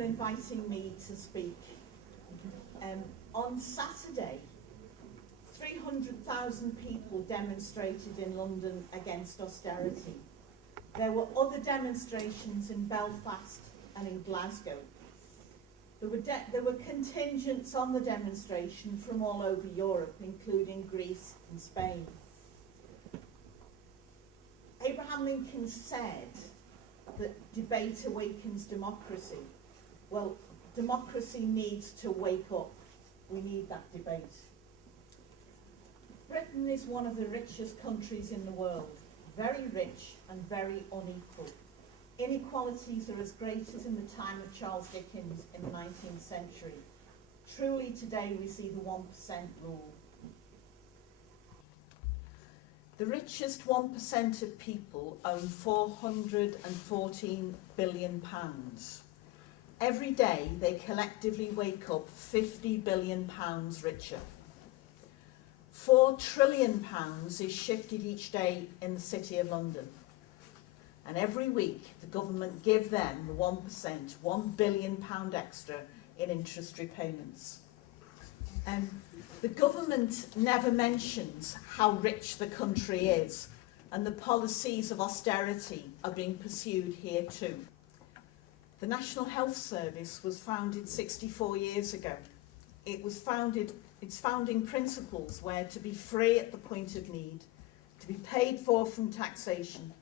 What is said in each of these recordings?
for inviting me to speak. On Saturday, 300,000 people demonstrated in London against austerity. There were other demonstrations in Belfast and in Glasgow. There were contingents on the demonstration from all over Europe, including Greece and Spain. Abraham Lincoln said that debate awakens democracy. Well, democracy needs to wake up. We need that debate. Britain is one of the richest countries in the world, very rich and very unequal. Inequalities are as great as in the time of Charles Dickens in the 19th century. Truly today we see the 1% rule. The richest 1% of people own £414 billion. Every day they collectively wake up £50 billion richer. £4 trillion is shifted each day in the City of London. And every week the government give them the 1%, £1 billion extra in interest repayments. The government never mentions how rich the country is, and the policies of austerity are being pursued here too. The National Health Service was founded 64 years ago. Its founding principles were to be free at the point of need, to be paid for from taxation,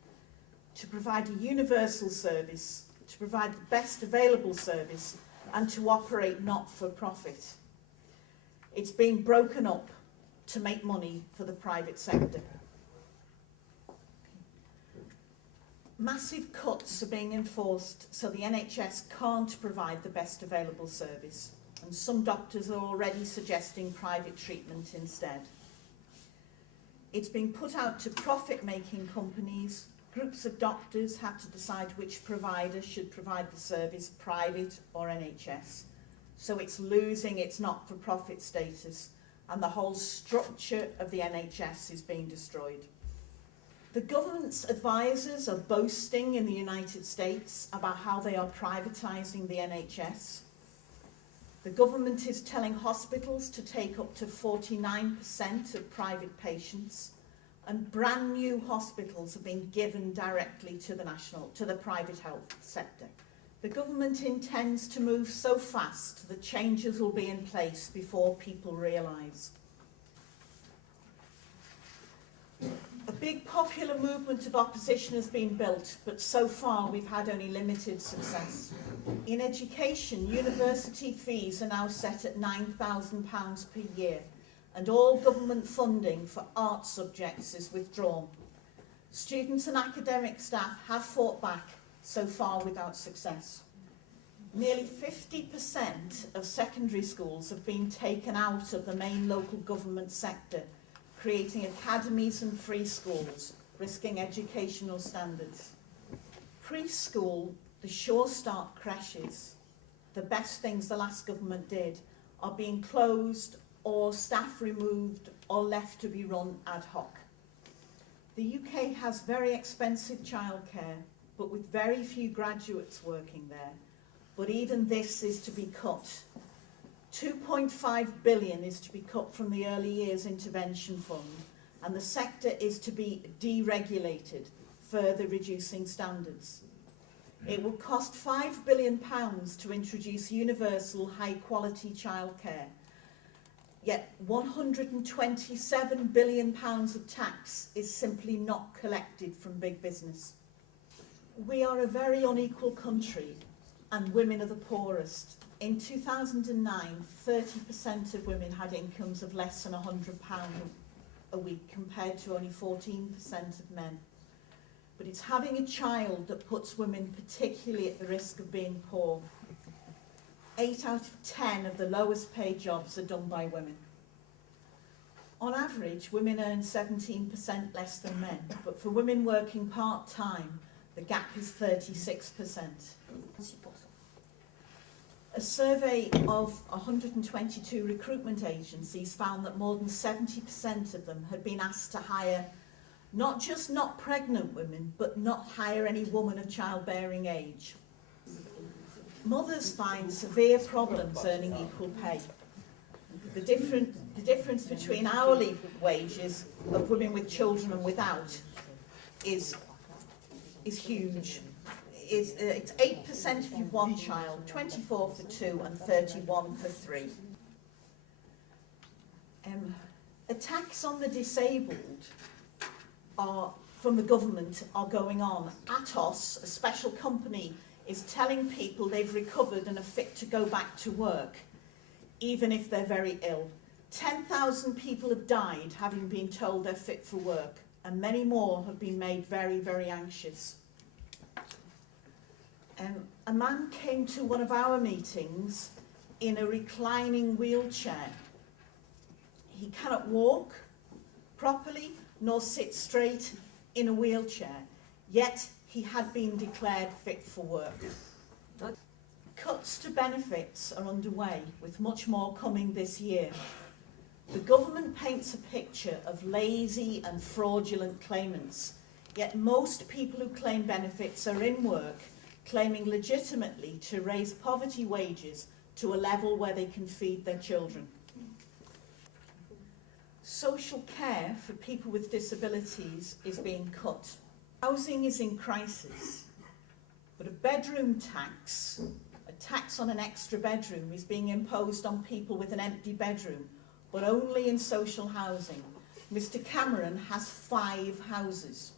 to provide a universal service, to provide the best available service, and to operate not for profit. It's being broken up to make money for the private sector. Massive cuts are being enforced so the NHS can't provide the best available service, and some doctors are already suggesting private treatment instead. It's being put out to profit-making companies. Groups of doctors have to decide which provider should provide the service, private or NHS. So it's losing its not-for-profit status, and the whole structure of the NHS is being destroyed. The government's advisors are boasting in the United States about how they are privatising the NHS. The government is telling hospitals to take up to 49% of private patients, and brand new hospitals are being given directly to the private health sector. The government intends to move so fast that changes will be in place before people realise. A big popular movement of opposition has been built, but so far we've had only limited success. In education, university fees are now set at £9,000 per year, and all government funding for art subjects is withdrawn. Students and academic staff have fought back, so far without success. Nearly 50% of secondary schools have been taken out of the main local government sector, creating academies and free schools, risking educational standards. Preschool, the Sure Start creches, the best things the last government did, are being closed or staff removed or left to be run ad hoc. The UK has very expensive childcare, but with very few graduates working there. But even this is to be cut. £2.5 billion is to be cut from the Early Years Intervention Fund, and the sector is to be deregulated, further reducing standards. It will cost £5 billion to introduce universal high-quality childcare, yet £127 billion of tax is simply not collected from big business. We are a very unequal country, and women are the poorest. In 2009, 30% of women had incomes of less than £100 a week, compared to only 14% of men. But it's having a child that puts women particularly at the risk of being poor. 8 out of 10 of the lowest paid jobs are done by women. On average, women earn 17% less than men, but for women working part-time, the gap is 36%. A survey of 122 recruitment agencies found that more than 70% of them had been asked to hire not just not pregnant women, but not hire any woman of childbearing age. Mothers find severe problems earning equal pay. The difference between hourly wages of women with children and without is huge. It's 8% if you've one child, 24 for two, and 31 for three. Attacks on the disabled from the government are going on. Atos, a special company, is telling people they've recovered and are fit to go back to work, even if they're very ill. 10,000 people have died having been told they're fit for work, and many more have been made very, very anxious. A man came to one of our meetings in a reclining wheelchair. He cannot walk properly nor sit straight in a wheelchair, yet he had been declared fit for work. Cuts to benefits are underway, with much more coming this year. The government paints a picture of lazy and fraudulent claimants, yet most people who claim benefits are in work, claiming legitimately to raise poverty wages to a level where they can feed their children. Social care for people with disabilities is being cut. Housing is in crisis, but a bedroom tax, a tax on an extra bedroom, is being imposed on people with an empty bedroom, but only in social housing. Mr. Cameron has 5 houses.